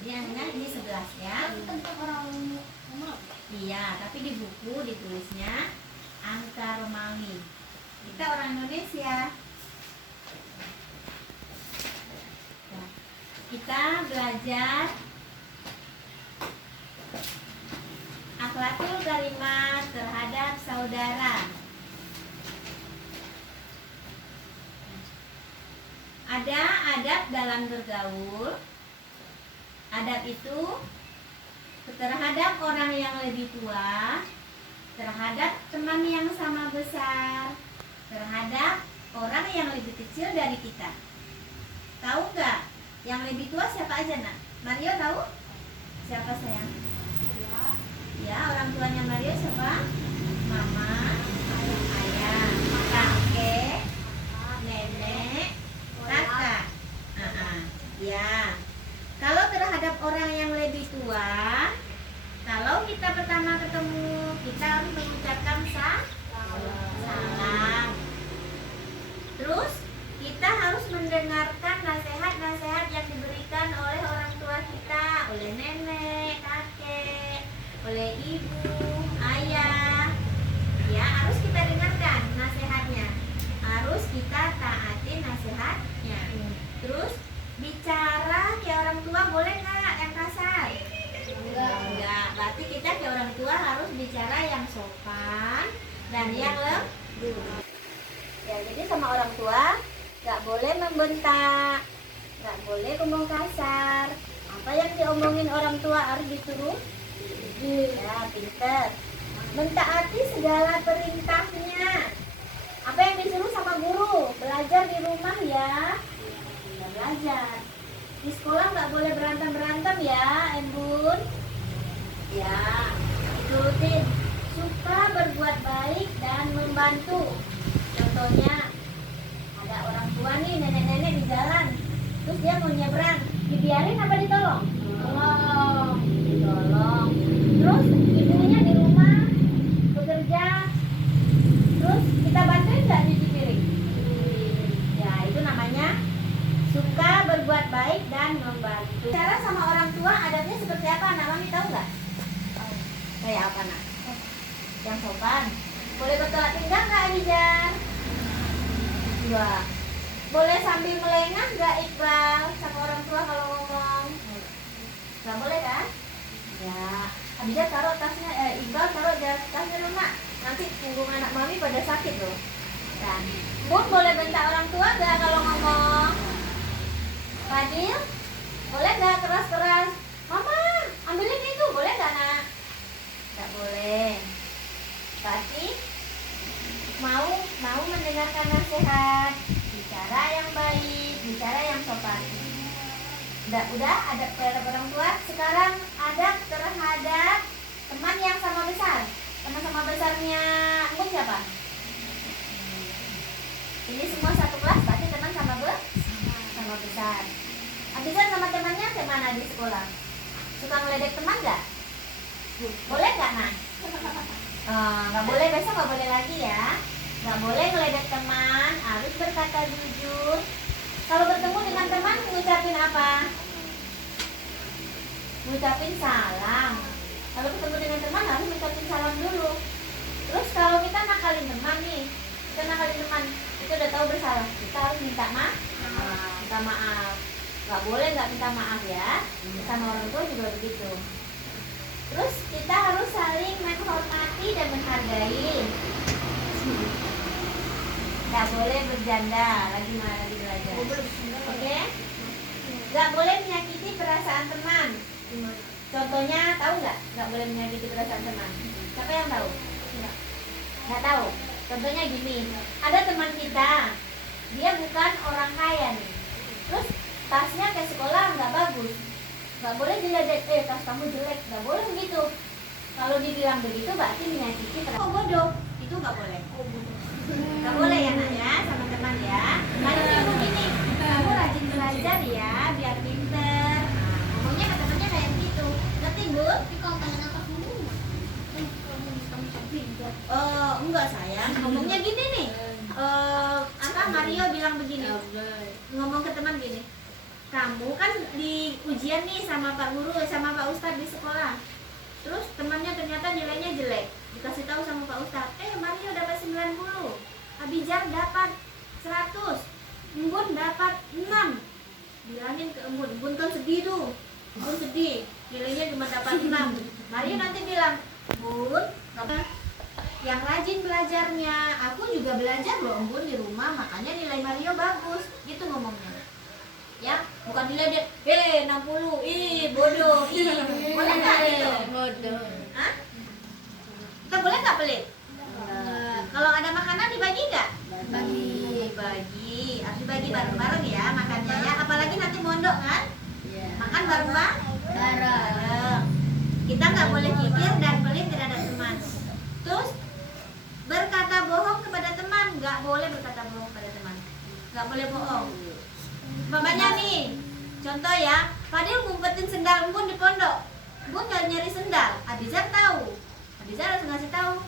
Ini 11 ya. Tentang orang Romawi. Iya, tapi di buku ditulisnya angka Romawi. Kita orang Indonesia. Nah, kita belajar akhlakul karimah terhadap saudara. Ada adab dalam bergaul. Adab itu terhadap orang yang lebih tua, terhadap teman yang sama besar, terhadap orang yang lebih kecil dari kita. Tahu nggak? Yang lebih tua siapa aja, nak? Mario tahu? Siapa sayang? Ya, orang tuanya Mario siapa? Mama, ayah, kakek, nenek, kakak. Ya. Kalau terhadap orang yang lebih tua, kalau kita pertama ketemu, kita harus mengucapkan salam. Terus kita harus mendengarkan nasihat-nasihat yang diberikan oleh orang tua kita, oleh nenek, kakek, oleh ibu, ayah. Ya, harus kita dengarkan nasihatnya. Harus kita taati nasihatnya. Terus bicara kayak orang tua boleh nggak yang kasar? Enggak. Berarti kita kayak orang tua harus bicara yang sopan dan yang lembut. Ya, jadi sama orang tua nggak boleh membentak, nggak boleh ngomong kasar. Apa yang diomongin orang tua harus dituruti. Ya, pinter. Mentaati segala perintahnya. Apa yang disuruh sama guru, belajar di rumah ya. Belajar di sekolah nggak boleh berantem ya, Embun. Ya, ikutin. Suka berbuat baik dan membantu. Contohnya ada orang tua nih, nenek-nenek di jalan, terus dia mau nyebrang, dibiarin apa ditolong? Ditolong. Terus ibunya di rumah bekerja, terus kita bantuin nggak cuci piring? Ya, itu namanya suka berbuat baik dan membantu. Cara sama orang tua adabnya seperti apa? Anak Mami tahu nggak? Kayak apa, nak? Yang sopan. Boleh bertolak pinggang nggak, Abijan? Enggak. Boleh sambil melengah nggak, Iqbal? Sama orang tua kalau ngomong? Nggak boleh kan? Ya. Abijan taruh tasnya, Iqbal taruh tasnya dulu, nak. Nanti punggung anak Mami pada sakit loh. Dan Bun boleh bentak orang tua nggak kalau ngomong? Fadil, boleh nggak keras-keras? Mama, ambilin itu, boleh nggak, nak? Nggak boleh. Berarti mau mendengarkan nasihat, bicara yang baik, bicara yang sopan. Udah adab terhadap orang tua. Sekarang adab terhadap teman yang sama besar. Teman sama besarnya Mun siapa? Ini semua satu kelas, berarti teman sama besar. Abisan sama temannya kemana di sekolah? Suka ngeledek teman nggak? Boleh nggak, nak? Nggak boleh, besok nggak boleh lagi ya. Nggak boleh ngeledek teman, harus berkata jujur. Kalau bertemu dengan teman, ngucapin apa? Ngucapin salam. Kalau ketemu dengan teman, harus ngucapin salam dulu. Terus kalau kita nakalin teman nih, kita udah tahu bersalah, kita harus minta maaf. Nggak boleh nggak minta maaf ya. Sama orang tua juga begitu. Terus kita harus saling menghormati dan menghargai. Nggak boleh berjanda, lagi belajar. Oke? Nggak boleh menyakiti perasaan teman. Contohnya tahu nggak? Nggak boleh menyakiti perasaan teman. Siapa yang tahu? Nggak tahu. Contohnya gini, ada teman kita, dia bukan orang kaya nih. Terus tasnya ke sekolah nggak bagus. Nggak boleh diledek, tas kamu jelek, nggak boleh begitu. Kalau dibilang begitu berarti menyakiti perasaan. Bodoh, itu nggak boleh. Nggak boleh ya, nak ya, sama teman ya. Paling ibu gini, kamu rajin belajar ya, biar pinter. Ngomongnya ke temannya kayak gitu. Ngerti, Bu? Tapi kalau tanya atas ngomong Enggak sayang, ngomongnya gini nih. Mario bilang begini, ngomong ke teman gini, kamu kan di ujian nih sama Pak Guru, sama Pak Ustadz di sekolah. Terus temannya ternyata nilainya jelek. Dikasih tahu sama Pak Ustadz, Mario dapat 90, Abijar dapat 100, Embun dapat 6. Bilangin ke Embun, Embun kan sedih tuh. Embun sedih, nilainya cuma dapat 6. Mario nanti bilang, Bun, yang rajin belajarnya, aku juga belajar loh Embun di rumah, makanya nilai Mario bagus. Gitu ngomongnya. Ya, bukan nilai dia, 60, bodoh, boleh nggak gitu? Bodoh. Hah? Kita boleh nggak pelit? Kalau ada makanan dibagi nggak? Dibagi, harus dibagi bareng-bareng ya makannya ya. Apalagi nanti mondok kan? Makan bareng-bareng. Kita nggak boleh kikir dan pelit terhadap teman. Terus berkata bohong kepada teman, nggak boleh berkata bohong kepada teman. Nggak boleh bohong. Mamanya nih, contoh ya, Fadil ngumpetin sendal Embun di pondok. Embun nggak nyari sendal, Abizar tahu. Abizar harus ngasih tahu.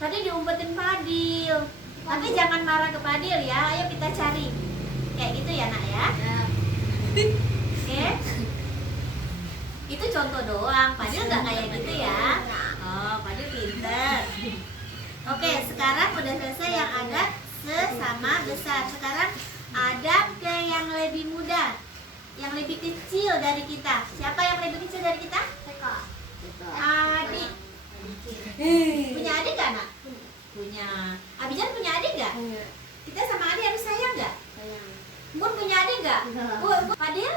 Tadi diumpetin Fadil. Tapi jangan marah ke Fadil ya, ayo kita cari. Kayak gitu ya nak ya. Oke. Itu contoh doang, Fadil nggak kayak gitu ya. Oh, Fadil pinter. Oke, sekarang udah selesai yang ada sesama besar. Sekarang ada ke yang lebih muda, yang lebih kecil dari kita. Siapa yang lebih kecil dari kita? Adik. Punya adik gak nak? Punya. Abijan punya adik gak? Kita sama adik harus sayang gak? Bun punya adik gak? Fadil?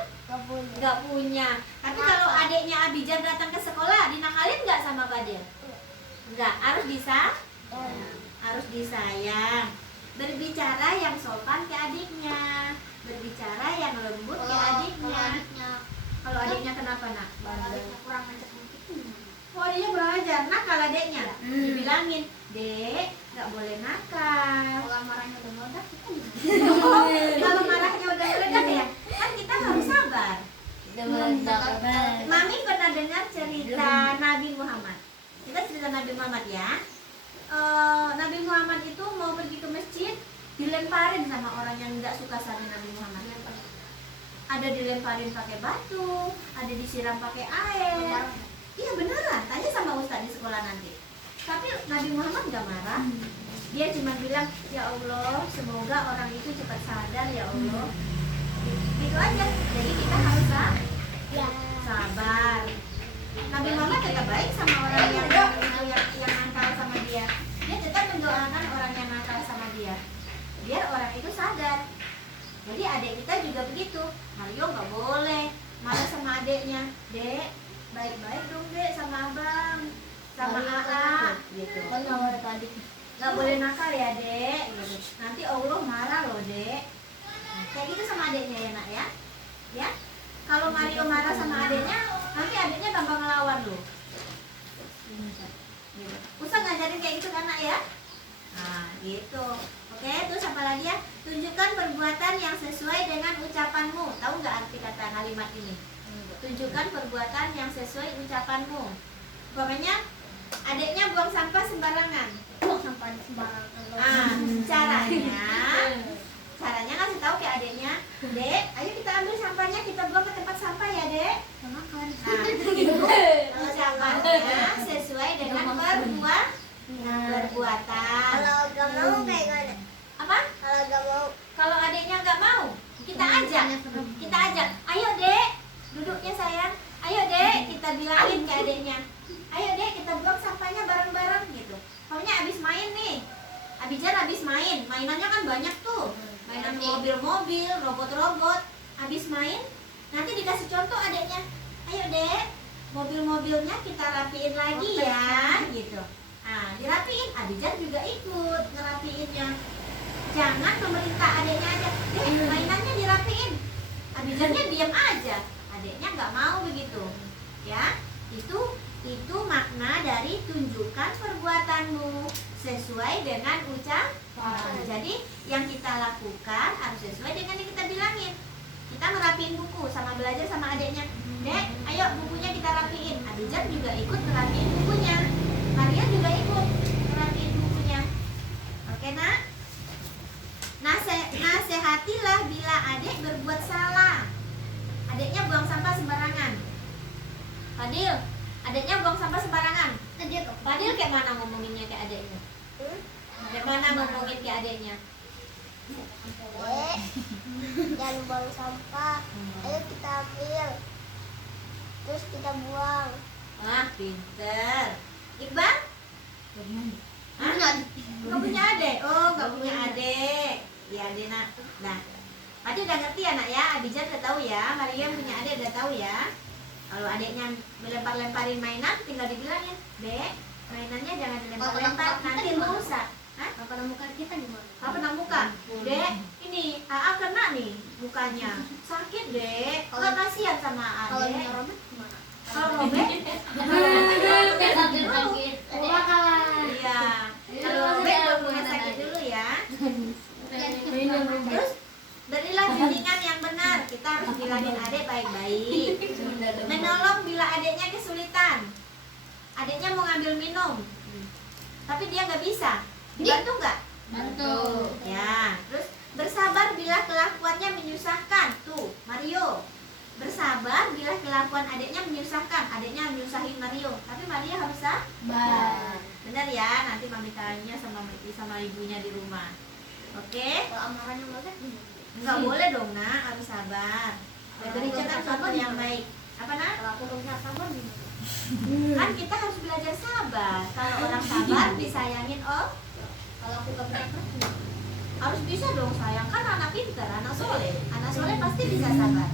Gak punya. Tapi kalau adiknya Abijan datang ke sekolah, dinakalin gak sama Fadil? Enggak, harus harus disayang. Berbicara yang sopan ke adiknya, berbicara yang lembut ke adiknya. Kalau adiknya kenapa nak? Kurang ajar sedikit. Oh, adiknya kurang ajar. Nakal adiknya. Dibilangin, Dek, nggak boleh nakal. Kalau marahnya udah meledak, Oh, kalau marahnya udah meledak ya, kan kita harus sabar. Mami pernah dengar cerita Nabi Muhammad. Kita cerita Nabi Muhammad ya. Nabi Muhammad itu mau pergi ke masjid, dilemparin sama orang yang nggak suka sama Nabi Muhammad. Ada dilemparin pakai batu, ada disiram pakai air. Iya beneran, tanya sama Ustadz di sekolah nanti. Tapi Nabi Muhammad nggak marah. Dia cuma bilang, ya Allah, semoga orang itu cepat sadar ya Allah. Gitu aja. Jadi kita harus sabar. Nabi Muhammad tetap baik sama orang yang nakal sama dia. Dia tetap mendoakan orang yang nakal sama dia, biar orang itu sadar. Jadi adik kita juga begitu. Mario nggak boleh marah sama adiknya. Dek, baik-baik dong dek sama abang, sama AA gitu. Nggak boleh nakal ya dek gitu. Nanti Allah marah loh dek. Kayak gitu sama adiknya ya nak ya. Ya, kalau Mario marah sama adiknya, nanti adiknya gampang ngelawan loh. Usah ngajarin kayak gitu kan nak ya. Nah gitu. Oke, terus apa lagi ya? Tunjukkan perbuatan yang sesuai dengan ucapanmu. Tahu nggak arti kata kalimat ini? Tunjukkan perbuatan yang sesuai ucapanmu. Pokoknya adiknya buang sampah sembarangan. Buang sampah sembarangan. Caranya kasih tahu ke adiknya, Dek, ayo kita ambil sampahnya, kita buang ke tempat sampah ya Dek. Gitu. Ucapannya sesuai dengan perbuatan. Kalau gak mau kayak gimana? Apa? Kalau gak mau, Kalau adiknya nggak mau, kita ajak, ayo Dek, duduknya sayang, ayo Dek, kita bilangin ke adiknya, ayo Dek, kita buang sampahnya bareng-bareng gitu. Pokoknya abis main nih, Abijar abis main, mainannya kan banyak tuh, mainan mobil-mobil, robot-robot. Abis main, nanti dikasih contoh adiknya, ayo Dek, mobil-mobilnya kita rapiin lagi ya, gitu. Nah, dirapiin, Abijar juga ikut ngerapiinnya. Jangan memerintah adiknya aja, mainannya dirapiin. Abijarnya diam aja, adiknya nggak mau begitu. Ya, itu makna dari tunjukkan perbuatanmu sesuai dengan ucapan. Jadi yang kita lakukan harus sesuai dengan yang kita bilangin. Kita ngerapiin buku sama belajar sama adiknya. Dek, ayo bukunya kita rapiin. Abijar juga ikut ngerapiin bukunya. Maria juga ikut ngerapiin bukunya. Oke nak? Nasihatilah bila adik berbuat salah. Fadil, adiknya buang sampah sembarangan. Tadi apa? Fadil kayak mana ngomonginnya kayak adiknya? Kayak mana ngomongin kayak adiknya? Dek, jangan buang sampah. Ayo kita ambil. Terus kita buang. Wah, pinter. Iqbal? Hah? Nggak punya adik? Oh, nggak punya adik. Iya, adik nak. Nah, Fadil udah ngerti ya nak ya. Abijat udah tahu ya. Mariam punya adik udah tahu ya. Kalau adiknya melempar-lemparin mainan, tinggal dibilangin, Dek, mainannya jangan dilempar-lempar, nanti rusak. Hah? Apa muka kita gimana? Apa kena muka? Dek, ini AA kena nih mukanya. Sakit, Dek. Nggak kasihan sama AA, Kalau Dek. punya Robert gimana? Kalau robek? Wah kalah. Iya. Kalau robek baru rumah sakit dulu ya. Terus berilah bimbingan yang benar. Kita harus bilangin adik baik-baik. Menolong bila adiknya kesulitan. Adiknya mau ngambil minum, tapi dia nggak bisa. Dibantu nggak? Bantu. Ya. Terus bersabar bila kelakuannya menyusahkan. Tuh, Mario. Bersabar bila kelakuan adiknya menyusahkan. Adiknya menyusahin Mario, tapi Mario harus sabar. Benar ya? Nanti mami tanya sama ibunya di rumah. Oke? Kalau amarannya Robert gimana? Nggak boleh dong nak, harus sabar. Berikan contoh yang baik. Apa nak? Kalau aku belum sabar gimana? Kan kita harus belajar sabar. Kalau orang sabar disayangin, oh Kalau aku gak bisa harus bisa dong sayang. Kan anak pinter, anak soleh. Anak soleh pasti bisa sabar.